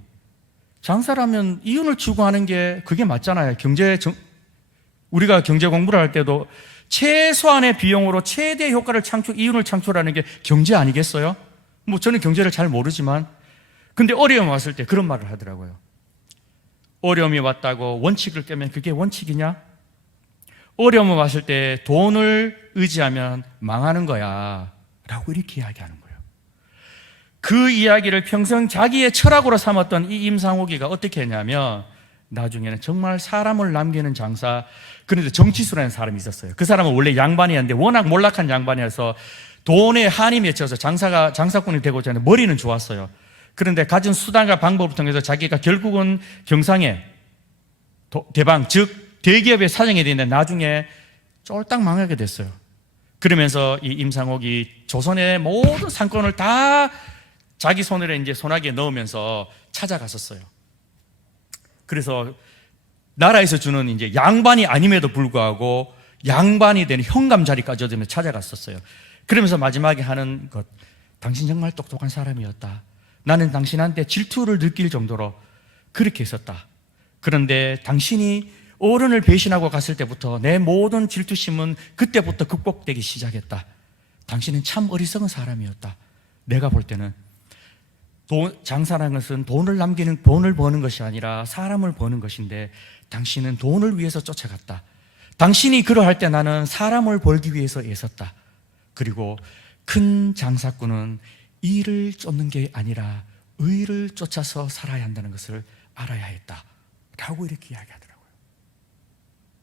장사라면 이윤을 추구하는 게 그게 맞잖아요. 우리가 경제 공부를 할 때도 최소한의 비용으로 최대 효과를 이윤을 창출하는 게 경제 아니겠어요? 뭐 저는 경제를 잘 모르지만, 근데 어려움이 왔을 때 그런 말을 하더라고요. 어려움이 왔다고 원칙을 깨면 그게 원칙이냐? 어려움이 왔을 때 돈을 의지하면 망하는 거야 라고 이렇게 이야기하는 거예요. 그 이야기를 평생 자기의 철학으로 삼았던 이 임상옥이가 어떻게 했냐면, 나중에는 정말 사람을 남기는 장사, 그런데 정치수라는 사람이 있었어요. 그 사람은 원래 양반이었는데 워낙 몰락한 양반이어서 돈에 한이 맺혀서 장사꾼이 되고자 하는 머리는 좋았어요. 그런데 가진 수단과 방법을 통해서 자기가 결국은 경상에 대방, 즉 대기업의 사장이 되는데 나중에 쫄딱 망하게 됐어요. 그러면서 이 임상옥이 조선의 모든 상권을 다 자기 손에 이제 소나기에 넣으면서 찾아갔었어요. 그래서 나라에서 주는 이제 양반이 아님에도 불구하고 양반이 되는 현감 자리까지 얻으며 찾아갔었어요. 그러면서 마지막에 하는 것, 당신 정말 똑똑한 사람이었다. 나는 당신한테 질투를 느낄 정도로 그렇게 했었다. 그런데 당신이 어른을 배신하고 갔을 때부터 내 모든 질투심은 그때부터 극복되기 시작했다. 당신은 참 어리석은 사람이었다. 내가 볼 때는 장사라는 것은 돈을 버는 것이 아니라 사람을 버는 것인데, 당신은 돈을 위해서 쫓아갔다. 당신이 그러할 때 나는 사람을 벌기 위해서 애썼다. 그리고 큰 장사꾼은 일을 쫓는 게 아니라 의를 쫓아서 살아야 한다는 것을 알아야 했다 라고 이렇게 이야기하더라고요.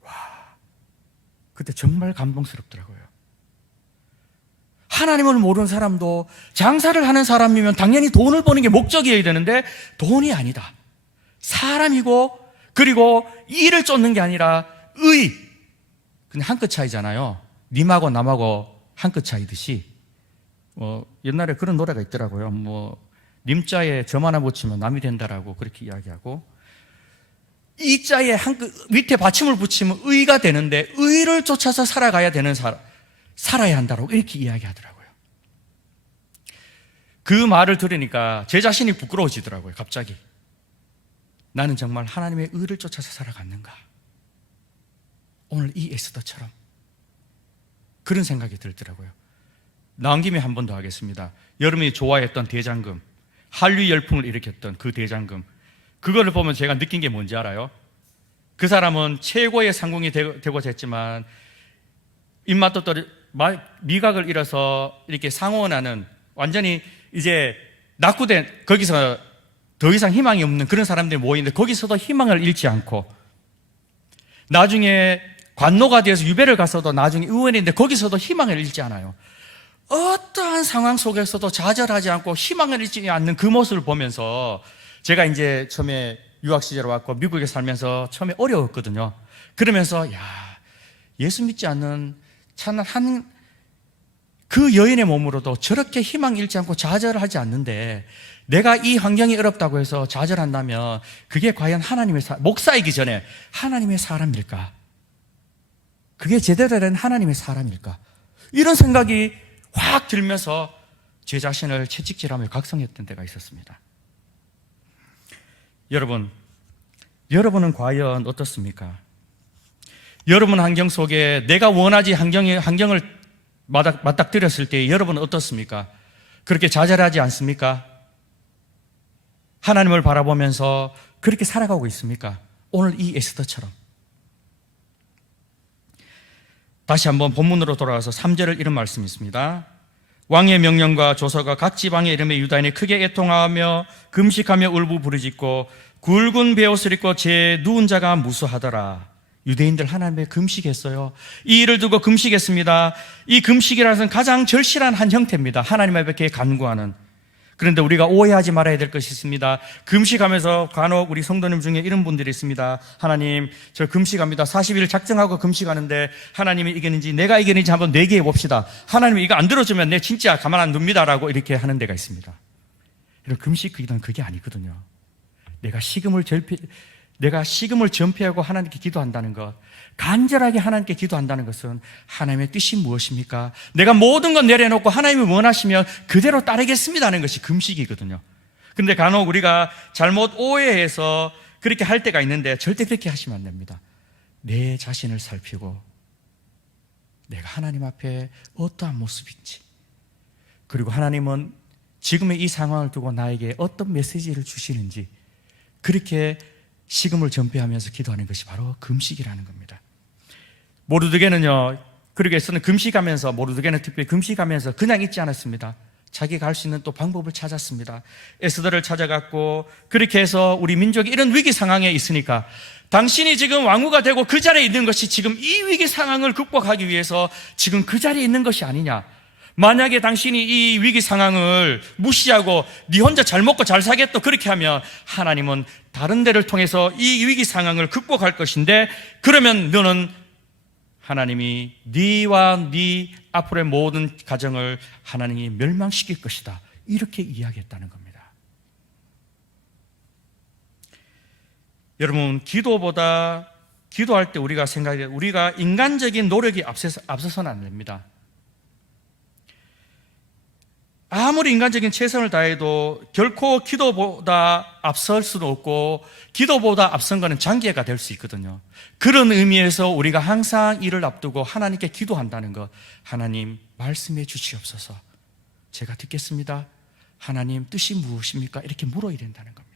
와, 그때 정말 감동스럽더라고요. 하나님을 모르는 사람도 장사를 하는 사람이면 당연히 돈을 버는 게 목적이어야 되는데 돈이 아니다. 사람이고, 그리고 일을 쫓는 게 아니라 의. 그냥 한 끗 차이잖아요. 님하고 남하고 한 끗 차이듯이. 옛날에 그런 노래가 있더라고요. 님자에 점 하나 붙이면 남이 된다라고 그렇게 이야기하고, 이자에 밑에 받침을 붙이면 의가 되는데, 의를 쫓아서 살아가야 되는 살아야 한다고 이렇게 이야기하더라고요. 그 말을 들으니까 제 자신이 부끄러워지더라고요. 갑자기 나는 정말 하나님의 의를 쫓아서 살아갔는가, 오늘 이 에스더처럼. 그런 생각이 들더라고요. 나온 김에 한 번 더 하겠습니다. 여러분이 좋아했던 대장금, 한류 열풍을 일으켰던 그 대장금, 그거를 보면 제가 느낀 게 뭔지 알아요? 그 사람은 최고의 상궁이 되고자 했지만 입맛도 미각을 잃어서 이렇게 상원하는, 완전히 이제 낙후된, 거기서 더 이상 희망이 없는 그런 사람들이 모이는데 거기서도 희망을 잃지 않고, 나중에 관노가 되어서 유배를 갔어도 나중에 의원인데 거기서도 희망을 잃지 않아요. 어떠한 상황 속에서도 좌절하지 않고 희망을 잃지 않는 그 모습을 보면서, 제가 이제 처음에 유학 시절에 왔고 미국에 살면서 처음에 어려웠거든요. 그러면서 예수 믿지 않는 찬란한 그 여인의 몸으로도 저렇게 희망 잃지 않고 좌절을 하지 않는데, 내가 이 환경이 어렵다고 해서 좌절한다면 그게 과연 하나님의 목사이기 전에 하나님의 사람일까? 그게 제대로 된 하나님의 사람일까? 이런 생각이 확 들면서 제 자신을 채찍질하며 각성했던 때가 있었습니다. 여러분은 과연 어떻습니까? 여러분 환경 속에 내가 원하지 환경을 맞닥뜨렸을 때 여러분은 어떻습니까? 그렇게 좌절하지 않습니까? 하나님을 바라보면서 그렇게 살아가고 있습니까? 오늘 이 에스더처럼. 다시 한번 본문으로 돌아와서 3절을 이런 말씀이 있습니다. 왕의 명령과 조서가 각 지방에 이름에 유다인이 크게 애통하며 금식하며 울부 부르짖고 굵은 베옷을 입고 제 누운 자가 무수하더라. 유대인들 하나님의 금식했어요. 이 일을 두고 금식했습니다. 이 금식이라는 것은 가장 절실한 한 형태입니다. 하나님 앞에 간구하는. 그런데 우리가 오해하지 말아야 될 것이 있습니다. 금식하면서 간혹 우리 성도님 중에 이런 분들이 있습니다. 하나님, 저 금식합니다. 40일 작정하고 금식하는데 하나님이 이기는지 내가 이기는지 한번 내기해 봅시다. 하나님이 이거 안 들어주면 내 진짜 가만 안 둡니다라고 이렇게 하는 데가 있습니다. 이런 금식 기도는 그게 아니거든요. 내가 식음을 전폐하고 하나님께 기도한다는 것, 간절하게 하나님께 기도한다는 것은 하나님의 뜻이 무엇입니까? 내가 모든 것 내려놓고 하나님이 원하시면 그대로 따르겠습니다 하는 것이 금식이거든요. 그런데 간혹 우리가 잘못 오해해서 그렇게 할 때가 있는데 절대 그렇게 하시면 안 됩니다. 내 자신을 살피고 내가 하나님 앞에 어떠한 모습인지, 그리고 하나님은 지금의 이 상황을 두고 나에게 어떤 메시지를 주시는지, 그렇게 식음을 전폐하면서 기도하는 것이 바로 금식이라는 겁니다. 모르드게는요, 그러게 에스더는 금식하면서, 모르드게는 특별히 금식하면서 그냥 있지 않았습니다. 자기가 할 수 있는 또 방법을 찾았습니다. 에스더를 찾아갔고, 그렇게 해서 우리 민족이 이런 위기 상황에 있으니까 당신이 지금 왕후가 되고 그 자리에 있는 것이 지금 이 위기 상황을 극복하기 위해서 지금 그 자리에 있는 것이 아니냐. 만약에 당신이 이 위기 상황을 무시하고 네 혼자 잘 먹고 잘 살겠다 그렇게 하면 하나님은 다른 데를 통해서 이 위기 상황을 극복할 것인데, 그러면 너는 하나님이 네와 네 앞으로의 모든 가정을 하나님이 멸망시킬 것이다, 이렇게 이야기했다는 겁니다. 여러분, 기도할 때 우리가 인간적인 노력이 앞서서는 안 됩니다. 아무리 인간적인 최선을 다해도 결코 기도보다 앞설 수는 없고, 기도보다 앞선 것은 장기가 될 수 있거든요. 그런 의미에서 우리가 항상 이를 앞두고 하나님께 기도한다는 것, 하나님 말씀해 주시옵소서, 제가 듣겠습니다, 하나님 뜻이 무엇입니까? 이렇게 물어야 된다는 겁니다.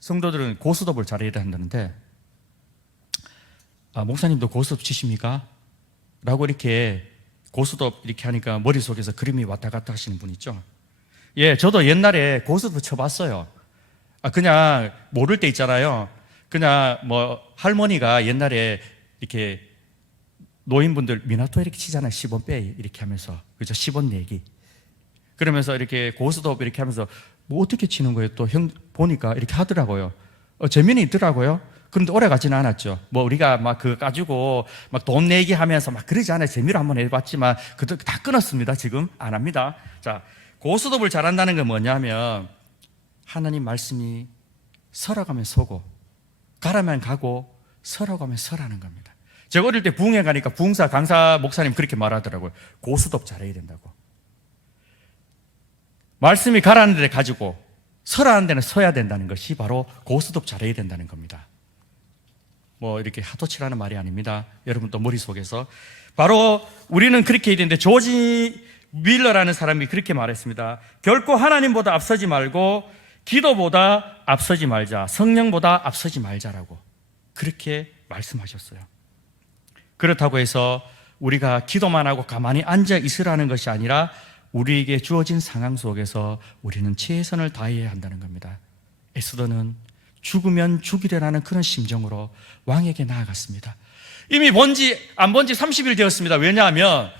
성도들은 고스톱을 잘해야 한다는데, 목사님도 고스톱 치십니까? 라고 이렇게 고스톱 이렇게 하니까 머릿속에서 그림이 왔다 갔다 하시는 분 있죠? 예, 저도 옛날에 고스톱 쳐봤어요. 그냥 모를 때 있잖아요. 그냥 할머니가 옛날에 이렇게 노인분들 미나토 이렇게 치잖아요. 10원 빼 이렇게 하면서, 그죠? 10원 내기. 그러면서 이렇게 고스톱 이렇게 하면서 어떻게 치는 거예요? 또 형 보니까 이렇게 하더라고요. 재미는 있더라고요. 그런데 오래 가지는 않았죠. 우리가 그거 가지고 돈 내기 하면서 그러지 않아요. 재미로 한번 해봤지만 그것도 다 끊었습니다. 지금 안 합니다. 자, 고스톱을 잘한다는 건 뭐냐면, 하나님 말씀이 서러가면 서고 가라면 가고 서러가면 서라는 겁니다. 제가 어릴 때 부흥회 가니까 부흥사 강사 목사님 그렇게 말하더라고요. 고스톱 잘해야 된다고. 말씀이 가라는 데 가지고 서라는 데는 서야 된다는 것이 바로 고스톱 잘해야 된다는 겁니다. 이렇게 하도치라는 말이 아닙니다. 여러분 또 머릿속에서. 바로 우리는 그렇게 해야 되는데, 조지 밀러라는 사람이 그렇게 말했습니다. 결코 하나님보다 앞서지 말고 기도보다 앞서지 말자, 성령보다 앞서지 말자라고 그렇게 말씀하셨어요. 그렇다고 해서 우리가 기도만 하고 가만히 앉아 있으라는 것이 아니라, 우리에게 주어진 상황 속에서 우리는 최선을 다해야 한다는 겁니다. 에스더는 죽으면 죽이려라는 그런 심정으로 왕에게 나아갔습니다. 이미 안 본 지 30일 되었습니다. 왜냐하면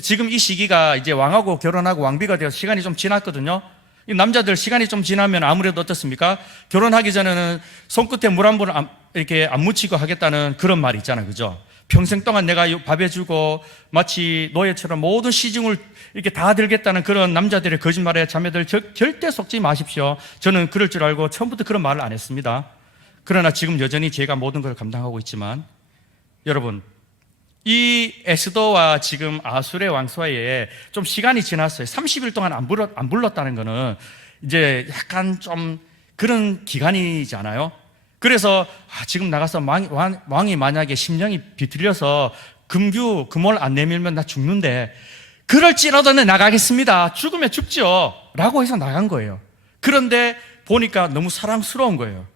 지금 이 시기가 이제 왕하고 결혼하고 왕비가 되어서 시간이 좀 지났거든요. 이 남자들 시간이 좀 지나면 아무래도 어떻습니까? 결혼하기 전에는 손끝에 물 한 번 이렇게 안 묻히고 하겠다는 그런 말이 있잖아요. 그죠? 평생 동안 내가 밥 해주고 마치 노예처럼 모든 시중을 이렇게 다 들겠다는 그런 남자들의 거짓말에 자매들 절대 속지 마십시오. 저는 그럴 줄 알고 처음부터 그런 말을 안 했습니다. 그러나 지금 여전히 제가 모든 걸 감당하고 있지만, 여러분, 이 에스더와 지금 아수르의 왕 사이에 좀 시간이 지났어요. 30일 동안 안 불렀다는 거는 이제 약간 좀 그런 기간이잖아요. 그래서 지금 나가서 왕이 만약에 심령이 비틀려서 금월 안 내밀면 나 죽는데, 그럴지라도 내 나가겠습니다, 죽으면 죽죠 라고 해서 나간 거예요. 그런데 보니까 너무 사랑스러운 거예요.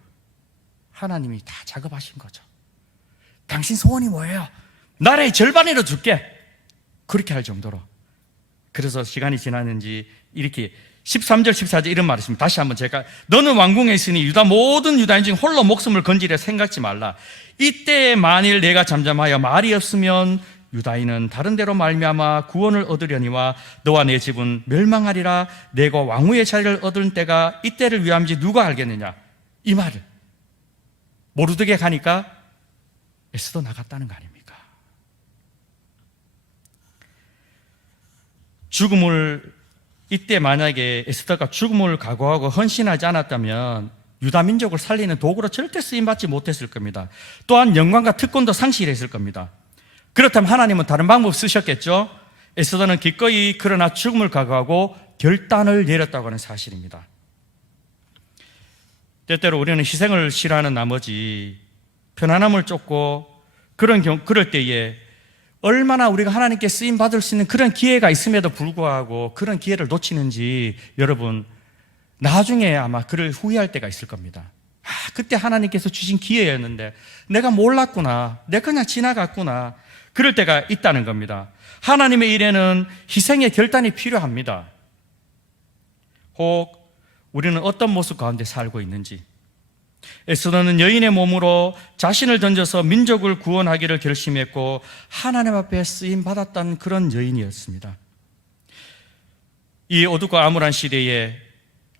하나님이 다 작업하신 거죠. 당신 소원이 뭐예요? 나라의 절반이라도 줄게, 그렇게 할 정도로. 그래서 시간이 지났는지 이렇게 13절 14절 이런 말이 있습니다. 다시 한번 제가, 너는 왕궁에 있으니 모든 유다인 중 홀로 목숨을 건지려 생각지 말라. 이때 만일 내가 잠잠하여 말이 없으면 유다인은 다른 데로 말미암아 구원을 얻으려니와 너와 내 집은 멸망하리라. 내가 왕후의 자리를 얻을 때가 이때를 위함인지 누가 알겠느냐. 이 말을 모르드게 가니까 에스더 나갔다는 거 아닙니까? 죽음을 이때 만약에 에스더가 죽음을 각오하고 헌신하지 않았다면 유다 민족을 살리는 도구로 절대 쓰임받지 못했을 겁니다. 또한 영광과 특권도 상실했을 겁니다. 그렇다면 하나님은 다른 방법 쓰셨겠죠? 에스더는 기꺼이 그러나 죽음을 각오하고 결단을 내렸다고 하는 사실입니다. 때때로 우리는 희생을 싫어하는 나머지 편안함을 쫓고 그럴 때에 얼마나 우리가 하나님께 쓰임받을 수 있는 그런 기회가 있음에도 불구하고 그런 기회를 놓치는지 여러분 나중에 아마 그를 후회할 때가 있을 겁니다. 그때 하나님께서 주신 기회였는데 내가 몰랐구나, 내가 그냥 지나갔구나, 그럴 때가 있다는 겁니다. 하나님의 일에는 희생의 결단이 필요합니다. 혹 우리는 어떤 모습 가운데 살고 있는지. 에스더는 여인의 몸으로 자신을 던져서 민족을 구원하기를 결심했고 하나님 앞에 쓰임 받았던 그런 여인이었습니다. 이 어둡고 암울한 시대에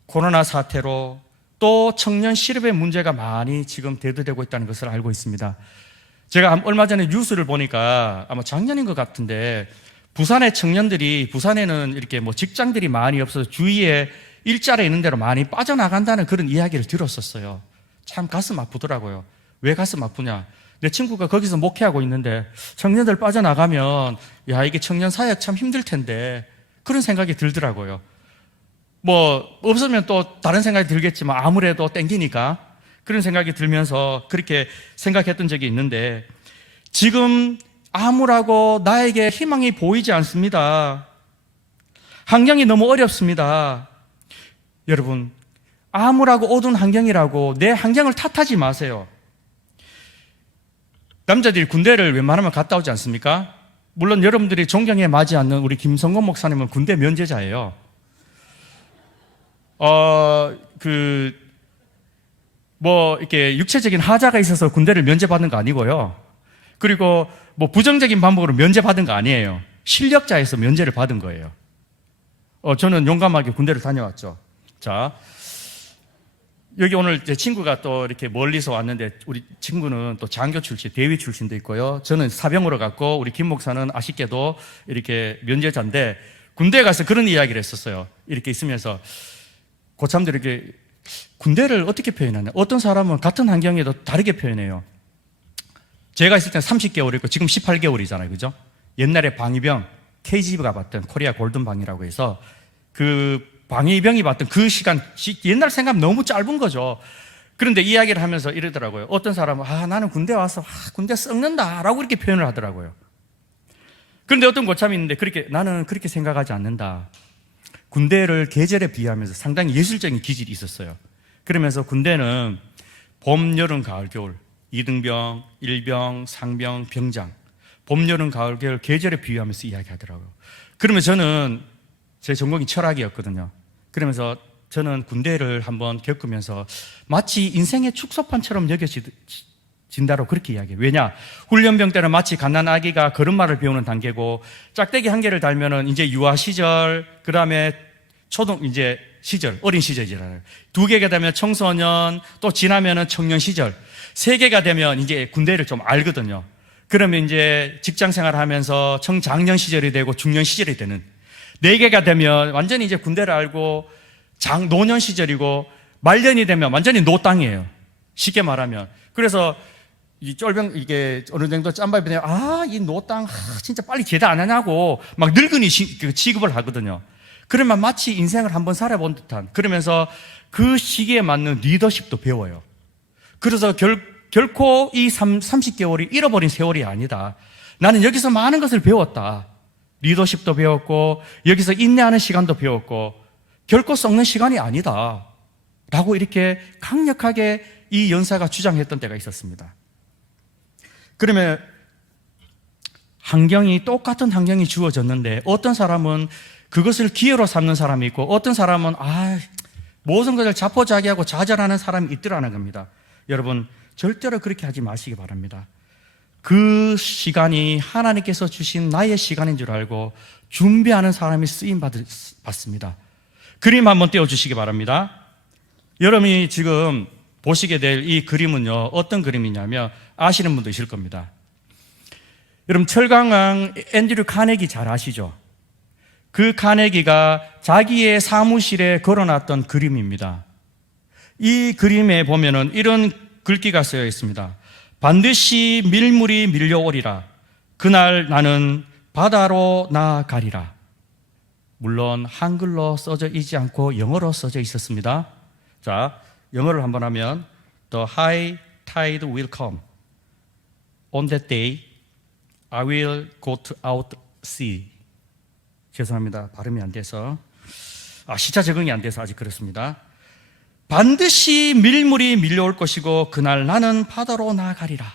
코로나 사태로 또 청년 실업의 문제가 많이 지금 대두되고 있다는 것을 알고 있습니다. 제가 얼마 전에 뉴스를 보니까 아마 작년인 것 같은데 부산의 청년들이, 부산에는 이렇게 직장들이 많이 없어서 주위에 일자리 있는 대로 많이 빠져나간다는 그런 이야기를 들었었어요. 참 가슴 아프더라고요. 왜 가슴 아프냐? 내 친구가 거기서 목회하고 있는데 청년들 빠져나가면 이게 청년 사역 참 힘들 텐데 그런 생각이 들더라고요. 없으면 또 다른 생각이 들겠지만 아무래도 땡기니까 그런 생각이 들면서 그렇게 생각했던 적이 있는데 지금 암울하고 나에게 희망이 보이지 않습니다. 환경이 너무 어렵습니다. 여러분, 암울하고 어두운 환경이라고 내 환경을 탓하지 마세요. 남자들이 군대를 웬만하면 갔다 오지 않습니까? 물론 여러분들이 존경에 맞지 않는 우리 김성건 목사님은 군대 면제자예요. 이렇게 육체적인 하자가 있어서 군대를 면제받는 거 아니고요. 그리고 부정적인 방법으로 면제받은 거 아니에요. 실력자에서 면제를 받은 거예요. 저는 용감하게 군대를 다녀왔죠. 자, 여기 오늘 제 친구가 또 이렇게 멀리서 왔는데 우리 친구는 또 장교 출신, 대위 출신도 있고요. 저는 사병으로 갔고 우리 김 목사는 아쉽게도 이렇게 면제자인데 군대에 가서 그런 이야기를 했었어요. 이렇게 있으면서 고참들 이렇게 군대를 어떻게 표현하냐. 어떤 사람은 같은 환경에도 다르게 표현해요. 제가 있을 때는 30개월 있고 지금 18개월이잖아요. 그죠? 옛날에 방위병, KGB가 봤던 코리아 골든방이라고 해서 그 방위병이 봤던 그 시간, 옛날 생각하면 너무 짧은 거죠. 그런데 이야기를 하면서 이러더라고요. 어떤 사람은 나는 군대 와서 군대 썩는다 라고 이렇게 표현을 하더라고요. 그런데 어떤 고참이 있는데 나는 그렇게 생각하지 않는다. 군대를 계절에 비하면서 상당히 예술적인 기질이 있었어요. 그러면서 군대는 봄, 여름, 가을, 겨울, 이등병, 일병, 상병, 병장, 봄, 여름, 가을, 겨울 계절에 비유하면서 이야기하더라고요. 그러면 저는 제 전공이 철학이었거든요. 그러면서 저는 군대를 한번 겪으면서 마치 인생의 축소판처럼 여겨진다고 그렇게 이야기해요. 왜냐? 훈련병 때는 마치 갓난아기가 걸음마를 배우는 단계고 짝대기 한 개를 달면은 이제 유아 시절, 그 다음에 시절, 어린 시절이잖아요. 2개가 되면 청소년, 또 지나면은 청년 시절, 3개가 되면 이제 군대를 좀 알거든요. 그러면 이제 직장 생활을 하면서 청장년 시절이 되고 중년 시절이 되는 4개가 되면 완전히 이제 군대를 알고 노년 시절이고 말년이 되면 완전히 노땅이에요. 쉽게 말하면. 그래서 이게 어느 정도 짬밥이 되면 이 노땅 진짜 빨리 제대 안 하냐고 막 늙은이 취급을 하거든요. 그러면 마치 인생을 한번 살아본 듯한, 그러면서 그 시기에 맞는 리더십도 배워요. 그래서 결코 이 30개월이 잃어버린 세월이 아니다. 나는 여기서 많은 것을 배웠다. 리더십도 배웠고 여기서 인내하는 시간도 배웠고 결코 썩는 시간이 아니다 라고 이렇게 강력하게 이 연사가 주장했던 때가 있었습니다. 그러면 똑같은 환경이 주어졌는데 어떤 사람은 그것을 기회로 삼는 사람이 있고 어떤 사람은 모든 것을 자포자기하고 좌절하는 사람이 있더라는 겁니다. 여러분 절대로 그렇게 하지 마시기 바랍니다. 그 시간이 하나님께서 주신 나의 시간인 줄 알고 준비하는 사람이 쓰임 받습니다. 그림 한번 띄워주시기 바랍니다. 여러분이 지금 보시게 될 이 그림은요, 어떤 그림이냐면 아시는 분도 있을 겁니다. 여러분 철강왕 앤드류 카네기 잘 아시죠? 그 카네기가 자기의 사무실에 걸어놨던 그림입니다. 이 그림에 보면은 이런 글귀가 쓰여 있습니다. 반드시 밀물이 밀려오리라. 그날 나는 바다로 나아가리라. 물론 한글로 써져 있지 않고 영어로 써져 있었습니다. 자, 영어를 한번 하면 The high tide will come. On that day, I will go to out sea. 죄송합니다. 발음이 안 돼서. 시차 적응이 안 돼서 아직 그렇습니다. 반드시 밀물이 밀려올 것이고 그날 나는 바다로 나아가리라.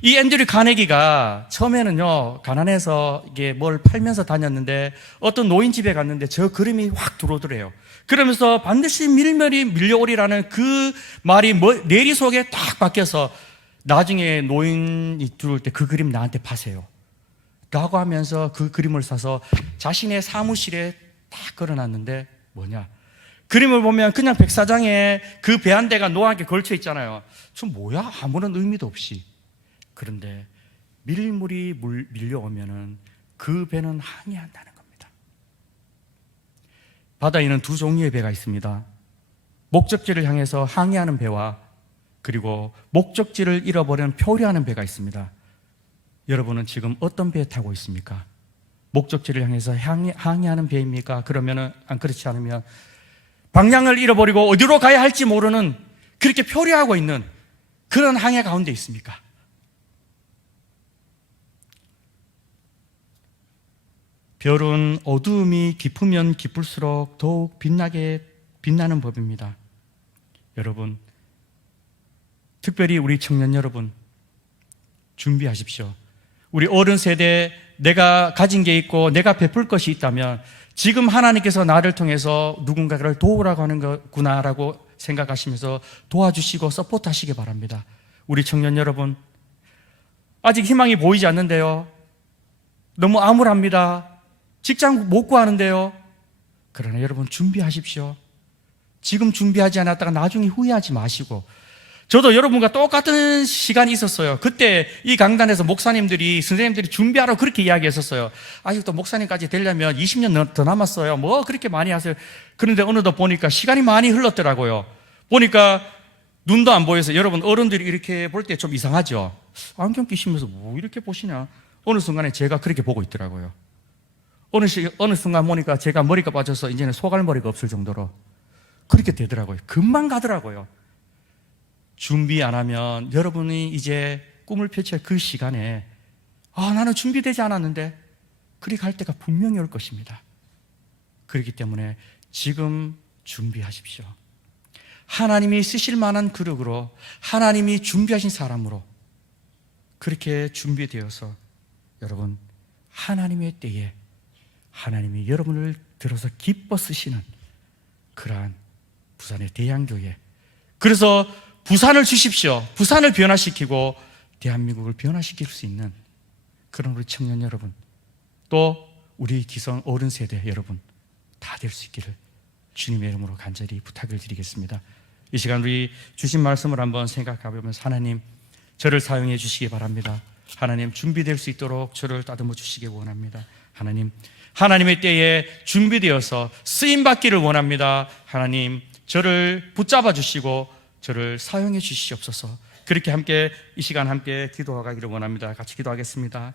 이 앤드류 카네기가 처음에는요, 가난해서 이게 뭘 팔면서 다녔는데 어떤 노인 집에 갔는데 저 그림이 확 들어오더래요. 그러면서 반드시 밀물이 밀려오리라는 그 말이 내리 속에 딱 박혀서 나중에 노인이 들어올 때 그 그림 나한테 파세요 라고 하면서 그 그림을 사서 자신의 사무실에 딱 걸어놨는데 뭐냐, 그림을 보면 그냥 백사장에 그 배 한 대가 노랗게 걸쳐 있잖아요. 저 뭐야? 아무런 의미도 없이. 그런데 밀물이 밀려오면은 그 배는 항해한다는 겁니다. 바다에는 두 종류의 배가 있습니다. 목적지를 향해서 항해하는 배와 그리고 목적지를 잃어버리는 표류하는 배가 있습니다. 여러분은 지금 어떤 배 타고 있습니까? 목적지를 향해서 항해하는 배입니까? 그러면은 그렇지 않으면 방향을 잃어버리고 어디로 가야 할지 모르는 그렇게 표류하고 있는 그런 항해 가운데 있습니까? 별은 어두움이 깊으면 깊을수록 더욱 빛나는 법입니다. 여러분, 특별히 우리 청년 여러분, 준비하십시오. 우리 어른 세대, 내가 가진 게 있고 내가 베풀 것이 있다면 지금 하나님께서 나를 통해서 누군가를 도우라고 하는 거구나라고 생각하시면서 도와주시고 서포트하시기 바랍니다. 우리 청년 여러분, 아직 희망이 보이지 않는데요, 너무 암울합니다. 직장 못 구하는데요. 그러나 여러분 준비하십시오. 지금 준비하지 않았다가 나중에 후회하지 마시고. 저도 여러분과 똑같은 시간이 있었어요. 그때 이 강단에서 목사님들이, 선생님들이 준비하라고 그렇게 이야기했었어요. 아직도 목사님까지 되려면 20년 더 남았어요. 뭐 그렇게 많이 하세요. 그런데 어느덧 보니까 시간이 많이 흘렀더라고요. 보니까 눈도 안 보여서, 여러분 어른들이 이렇게 볼 때 좀 이상하죠. 안경 끼시면서 뭐 이렇게 보시냐. 어느 순간에 제가 그렇게 보고 있더라고요. 어느 순간 보니까 제가 머리가 빠져서 이제는 소갈머리가 없을 정도로 그렇게 되더라고요. 금방 가더라고요. 준비 안 하면 여러분이 이제 꿈을 펼칠 그 시간에 나는 준비되지 않았는데 그리 갈 때가 분명히 올 것입니다. 그렇기 때문에 지금 준비하십시오. 하나님이 쓰실 만한 그릇으로, 하나님이 준비하신 사람으로 그렇게 준비되어서 여러분, 하나님의 때에 하나님이 여러분을 들어서 기뻐 쓰시는 그러한 부산의 대양교회, 그래서 부산을 주십시오. 부산을 변화시키고 대한민국을 변화시킬 수 있는 그런 우리 청년 여러분, 또 우리 기성 어른 세대 여러분 다 될 수 있기를 주님의 이름으로 간절히 부탁을 드리겠습니다. 이 시간 우리 주신 말씀을 한번 생각해보면서 하나님, 저를 사용해 주시기 바랍니다. 하나님, 준비될 수 있도록 저를 따듬어 주시기 원합니다. 하나님, 하나님의 때에 준비되어서 쓰임받기를 원합니다. 하나님, 저를 붙잡아 주시고 저를 사용해 주시옵소서. 그렇게 함께 이 시간 함께 기도하기를 원합니다. 같이 기도하겠습니다.